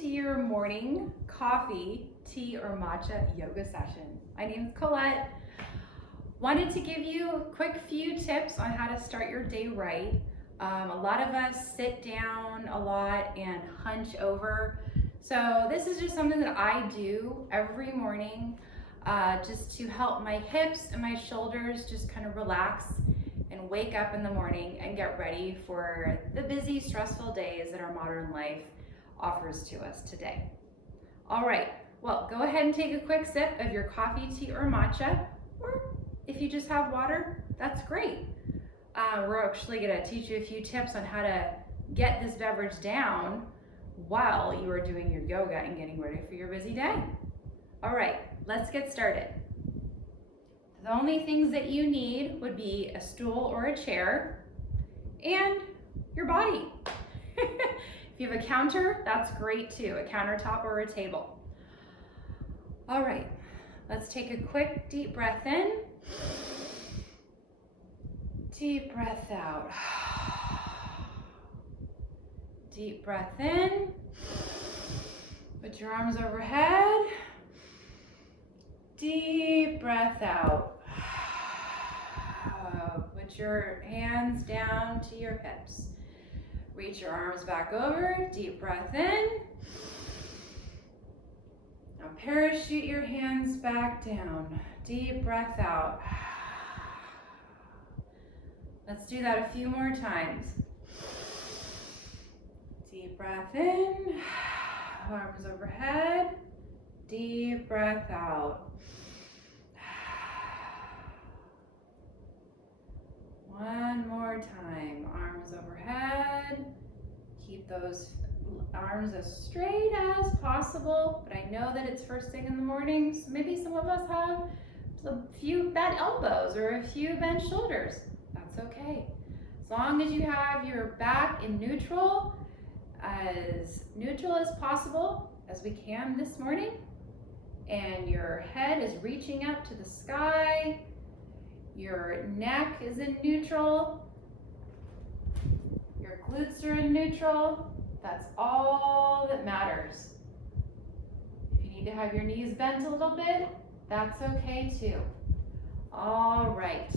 to your morning coffee, tea, or matcha yoga session. My name is Collette. Wanted to give you a quick few tips on how to start your day right. A lot of us sit down a lot and hunch over. So this is just something that I do every morning just to help my hips and my shoulders just kind of relax and wake up in the morning and get ready for the busy, stressful days that our modern life offers to us today. All right, well, go ahead and take a quick sip of your coffee, tea, or matcha, or if you just have water, that's great. We're actually gonna teach you a few tips on how to get this beverage down while you are doing your yoga and getting ready for your busy day. All right, let's get started. The only things that you need would be a stool or a chair and your body. If you have a counter, that's great too, a countertop or a table. All right, let's take a quick deep breath in. Deep breath out. Deep breath in. Put your arms overhead. Deep breath out. Put your hands down to your hips. Reach your arms back over. Deep breath in. Now parachute your hands back down. Deep breath out. Let's do that a few more times. Deep breath in. Arms overhead. Deep breath out. One more time, arms overhead. Keep those arms as straight as possible, but I know that it's first thing in the morning, so maybe some of us have a few bent elbows or a few bent shoulders. That's okay. As long as you have your back in neutral as possible as we can this morning, and your head is reaching up to the sky, your neck is in neutral, your glutes are in neutral. That's all that matters. If you need to have your knees bent a little bit, that's okay too. All right.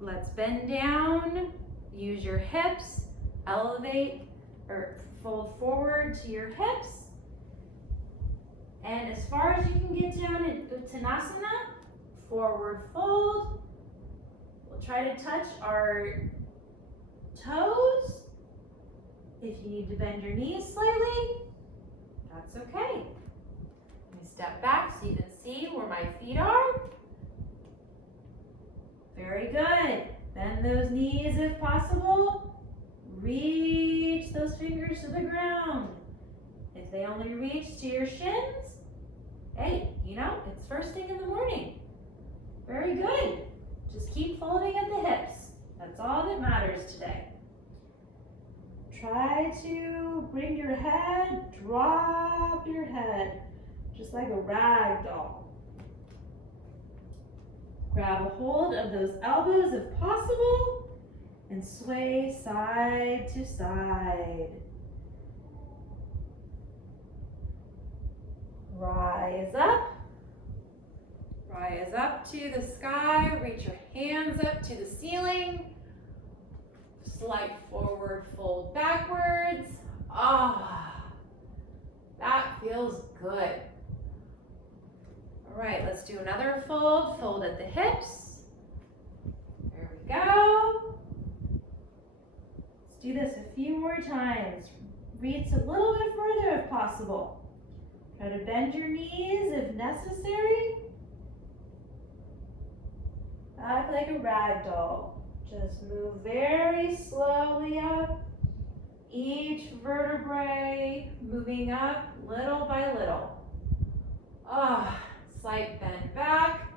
Let's bend down, use your hips, elevate or fold forward to your hips. And as far as you can get down in Uttanasana, forward fold. We'll try to touch our toes. If you need to bend your knees slightly, that's okay. Let me step back so you can see where my feet are. Very good. Bend those knees if possible. Reach those fingers to the ground. If they only reach to your shins, hey, it's first thing in the morning. Very good. Just keep folding at the hips. That's all that matters today. Try to bring your head, drop your head, just like a rag doll. Grab a hold of those elbows if possible and sway side to side. Rise up to the sky, reach your hands up to the ceiling, slight forward fold backwards. That feels good. All right, let's do another fold at the hips. There we go. Let's do this a few more times. Reach a little bit further if possible. Try to bend your knees if necessary. Back like a rag doll. Just move very slowly up. Each vertebrae moving up little by little. Slight bend back.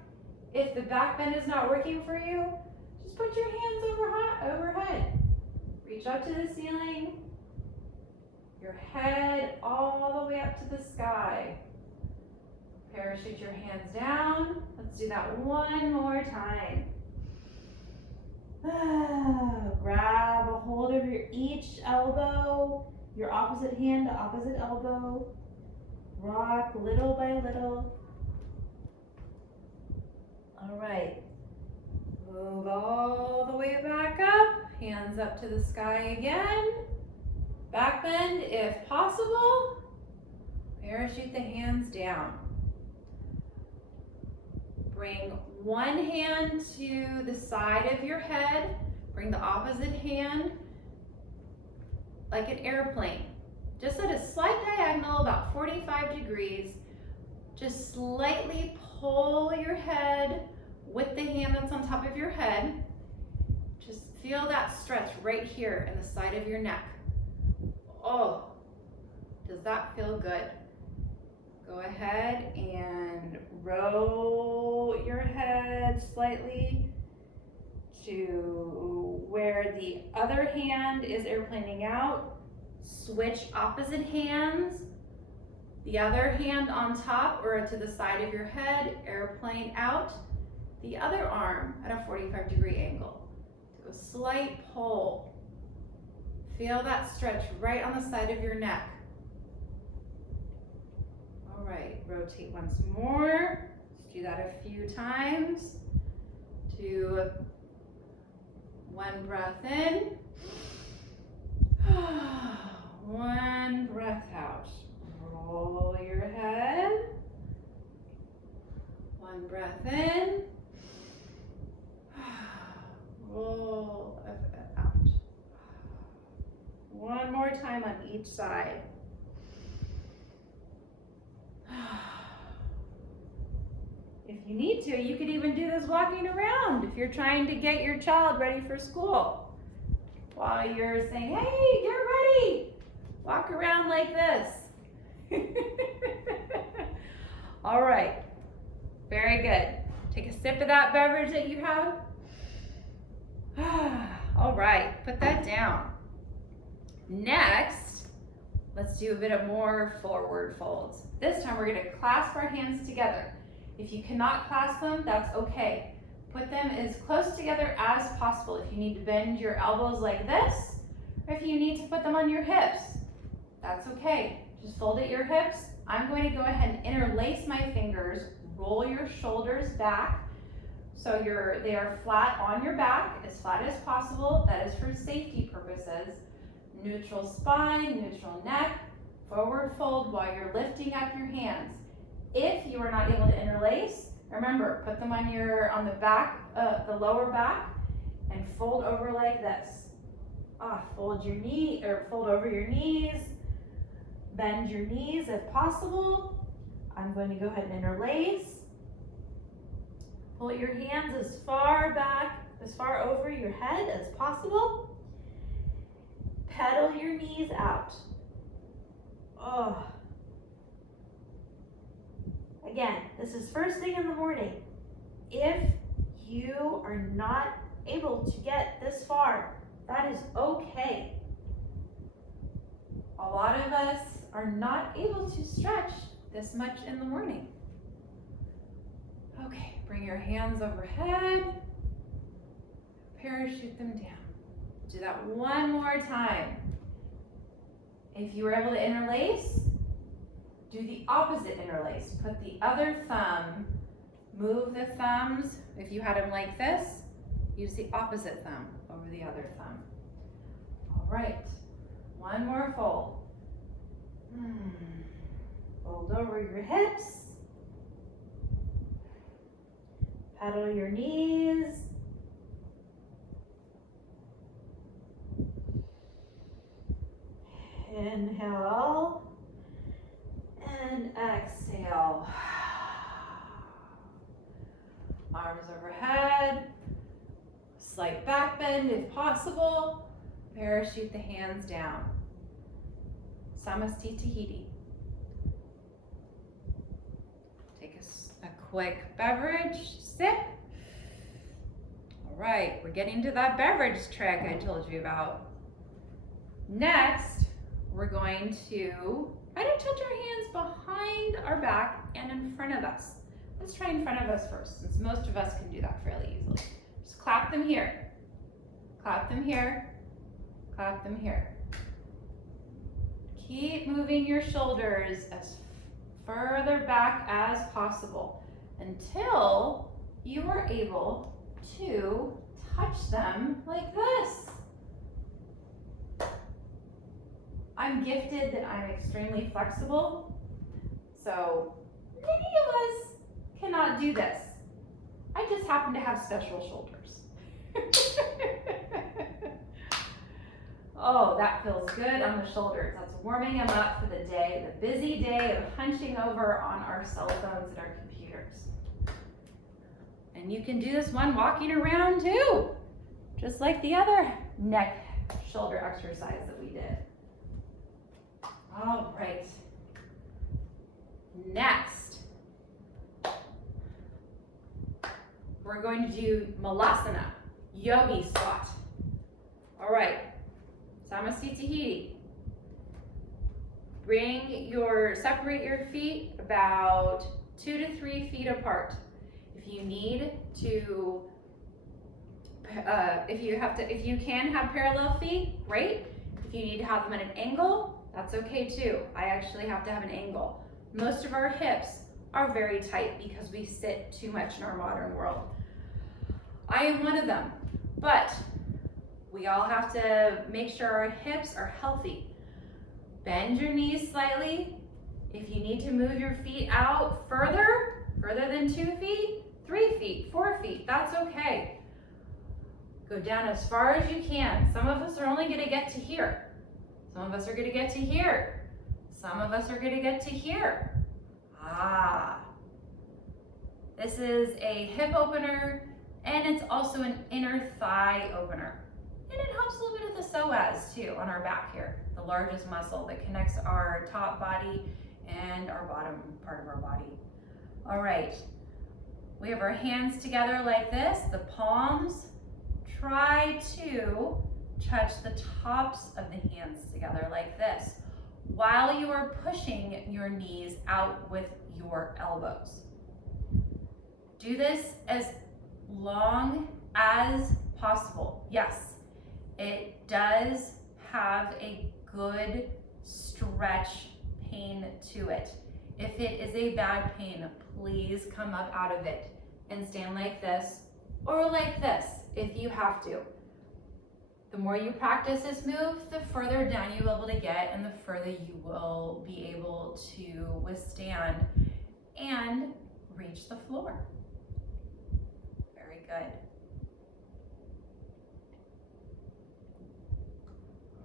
If the back bend is not working for you, just put your hands overhead. Reach up to the ceiling. Your head all the way up to the sky. Parachute your hands down. Let's do that one more time. Grab a hold of each elbow, your opposite hand to opposite elbow. Rock little by little. All right. Move all the way back up. Hands up to the sky again. Back bend if possible. Parachute the hands down. Bring one hand to the side of your head. Bring the opposite hand like an airplane. Just at a slight diagonal, about 45 degrees. Just slightly pull your head with the hand that's on top of your head. Just feel that stretch right here in the side of your neck. Oh, does that feel good? Go ahead and roll your head slightly to where the other hand is airplaning out. Switch opposite hands. The other hand on top or to the side of your head, airplane out. The other arm at a 45-degree angle. Do a slight pull. Feel that stretch right on the side of your neck. All right, rotate once more. Let's do that a few times. Do one breath in. One breath out. Roll your head. One breath in. Roll it out. One more time on each side. If you need to, you could even do this walking around if you're trying to get your child ready for school. While you're saying, hey, get ready. Walk around like this. All right, very good. Take a sip of that beverage that you have. All right, put that down. Next, let's do a bit of more forward folds. This time we're gonna clasp our hands together. If you cannot clasp them, that's okay. Put them as close together as possible. If you need to bend your elbows like this, or if you need to put them on your hips, that's okay. Just fold at your hips. I'm going to go ahead and interlace my fingers, roll your shoulders back so they are flat on your back, as flat as possible. That is for safety purposes. Neutral spine, neutral neck, forward fold while you're lifting up your hands. If you are not able to interlace, remember, put them on the back, the lower back, and fold over like this. Fold your knee, or fold over your knees. Bend your knees if possible. I'm going to go ahead and interlace. Pull your hands as far back, as far over your head as possible. Pedal your knees out. Again, this is first thing in the morning. If you are not able to get this far, that is okay. A lot of us are not able to stretch this much in the morning. Okay, bring your hands overhead, parachute them down. Do that one more time. If you were able to interlace, do the opposite interlace. Put the other thumb, move the thumbs. If you had them like this, use the opposite thumb over the other thumb. All right, one more fold. Fold over your hips. Pedal your knees. Inhale and exhale. Arms overhead. Slight back bend if possible. Parachute the hands down. Samasti Tahiti. Take a quick beverage sip. All right, we're getting to that beverage trick I told you about. Next, we're going to try to touch our hands behind our back and in front of us. Let's try in front of us first, since most of us can do that fairly easily. Just clap them here. Clap them here. Clap them here. Keep moving your shoulders as further back as possible until you are able to touch them like this. I'm gifted that I'm extremely flexible, so many of us cannot do this. I just happen to have special shoulders. Oh, that feels good on the shoulders. That's warming them up for the day, the busy day of hunching over on our cell phones and our computers. And you can do this one walking around too, just like the other neck shoulder exercise that we did. All right. Next, we're going to do malasana, yogi squat. All right. Samasthiti. Separate your feet about 2 to 3 feet apart. If you need to, if you can have parallel feet, great. If you need to have them at an angle, that's okay too. I actually have to have an angle. Most of our hips are very tight because we sit too much in our modern world. I am one of them, but we all have to make sure our hips are healthy. Bend your knees slightly. If you need to move your feet out further than 2 feet, 3 feet, 4 feet, that's okay. Go down as far as you can. Some of us are only gonna get to here. Some of us are gonna get to here. Some of us are gonna get to here. This is a hip opener, and it's also an inner thigh opener. And it helps a little bit of the psoas too on our back here, the largest muscle that connects our top body and our bottom part of our body. All right, we have our hands together like this, the palms. Try to touch the tops of the hands together like this while you are pushing your knees out with your elbows. Do this as long as possible. Yes, it does have a good stretch pain to it. If it is a bad pain, please come up out of it and stand like this or like this if you have to. The more you practice this move, the further down you'll be able to get and the further you will be able to withstand and reach the floor. Very good.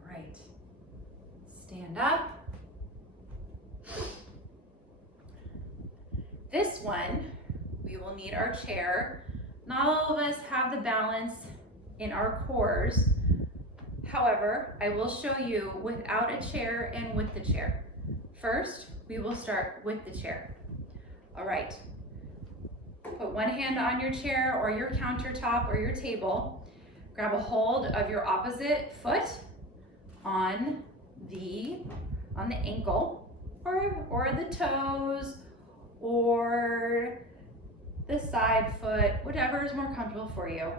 All right, stand up. This one, we will need our chair. Not all of us have the balance in our cores. However, I will show you without a chair and with the chair. First, we will start with the chair. All right, put one hand on your chair or your countertop or your table. Grab a hold of your opposite foot on the ankle or the toes or the side foot, whatever is more comfortable for you.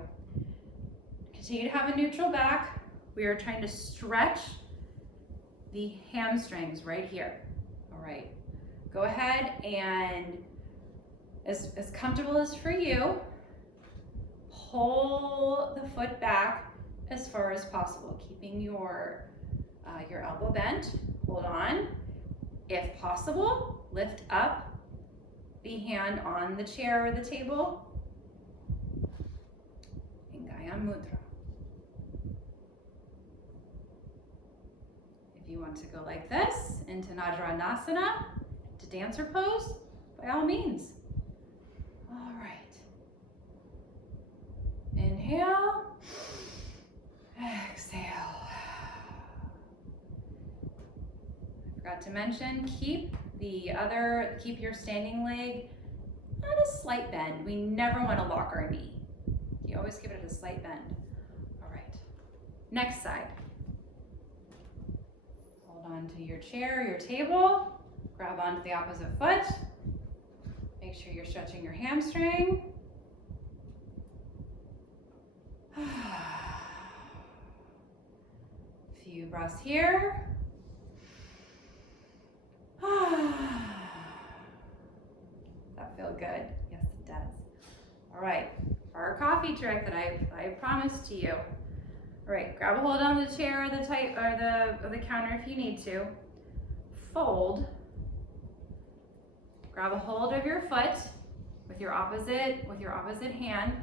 Continue to have a neutral back. We are trying to stretch the hamstrings right here. All right, go ahead and as comfortable as for you, pull the foot back as far as possible, keeping your elbow bent. Hold on. If possible, lift up the hand on the chair or the table. Hingaya Mudra. If you want to go like this into Najranasana, to dancer pose, by all means. All right. Inhale. Exhale. I forgot to mention, keep your standing leg at a slight bend. We never want to lock our knee. You always keep it at a slight bend. All right. Next side. Hold on to your chair, your table. Grab onto the opposite foot. Make sure you're stretching your hamstring. few breaths here. That feel good? Yes, it does. All right, for our coffee trick that I promised to you. All right, grab a hold on the chair or the counter if you need to. Fold. Grab a hold of your foot with your opposite hand.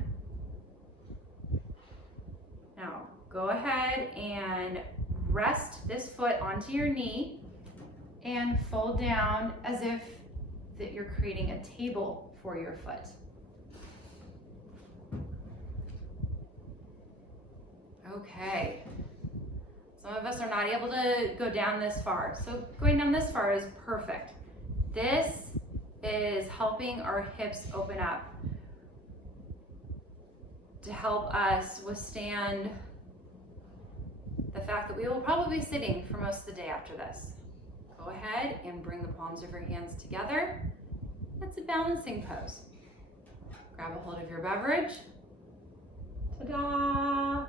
Now, go ahead and rest this foot onto your knee and fold down as if that you're creating a table for your foot. Okay. Some of us are not able to go down this far, so going down this far is perfect. This is helping our hips open up to help us withstand the fact that we will probably be sitting for most of the day after this. Go ahead and bring the palms of your hands together. That's a balancing pose. Grab a hold of your beverage. Ta-da!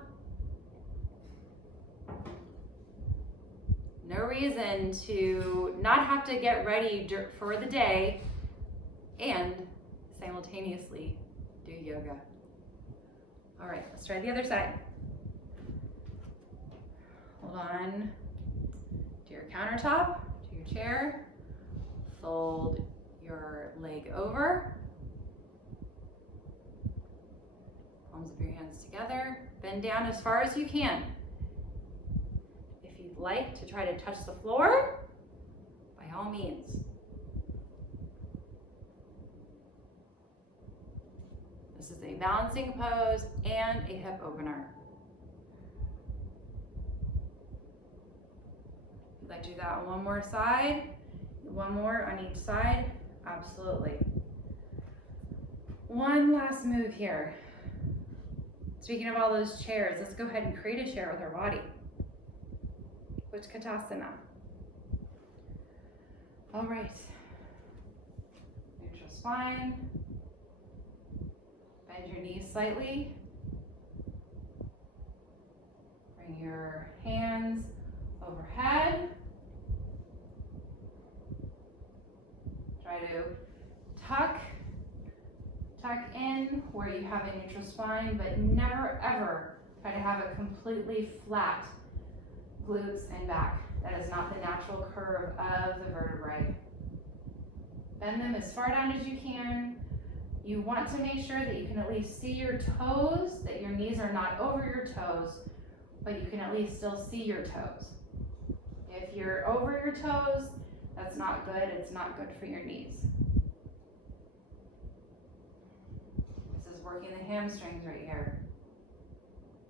No reason to not have to get ready for the day and simultaneously do yoga. All right, let's try the other side. Hold on to your countertop, to your chair. Fold your leg over. Palms of your hands together. Bend down as far as you can. If you'd like to try to touch the floor, by all means. This is a balancing pose and a hip opener. If you'd like to do that on one more side, one more on each side, absolutely. One last move here. Speaking of all those chairs, let's go ahead and create a chair with our body. Utkatasana. All right. Neutral spine. Bend your knees slightly. Bring your hands overhead. Try to tuck in where you have a neutral spine, but never ever try to have a completely flat glutes and back. That is not the natural curve of the vertebrae. Bend them as far down as you can. You want to make sure that you can at least see your toes, that your knees are not over your toes, but you can at least still see your toes. If you're over your toes, that's not good. It's not good for your knees. This is working the hamstrings right here.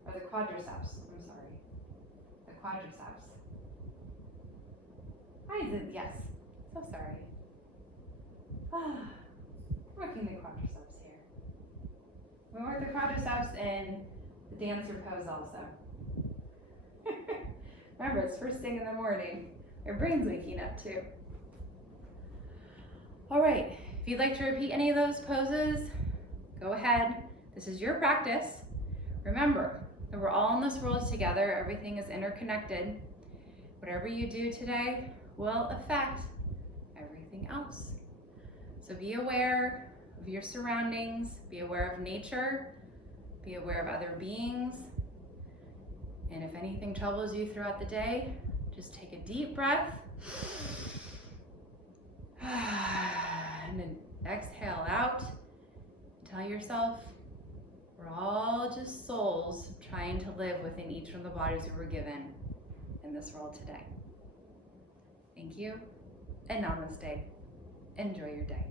Or the quadriceps, I'm sorry. The quadriceps. I did, yes. So sorry. Working the quadriceps here. We work the quadriceps in the dancer pose also. Remember, it's first thing in the morning. Your brain's waking up too. All right, if you'd like to repeat any of those poses, go ahead. This is your practice. Remember that we're all in this world together. Everything is interconnected. Whatever you do today will affect everything else. So be aware of your surroundings, be aware of nature, be aware of other beings. And if anything troubles you throughout the day, just take a deep breath and then exhale out. Tell yourself we're all just souls trying to live within each one of the bodies we were given in this world today. Thank you and namaste. Enjoy your day.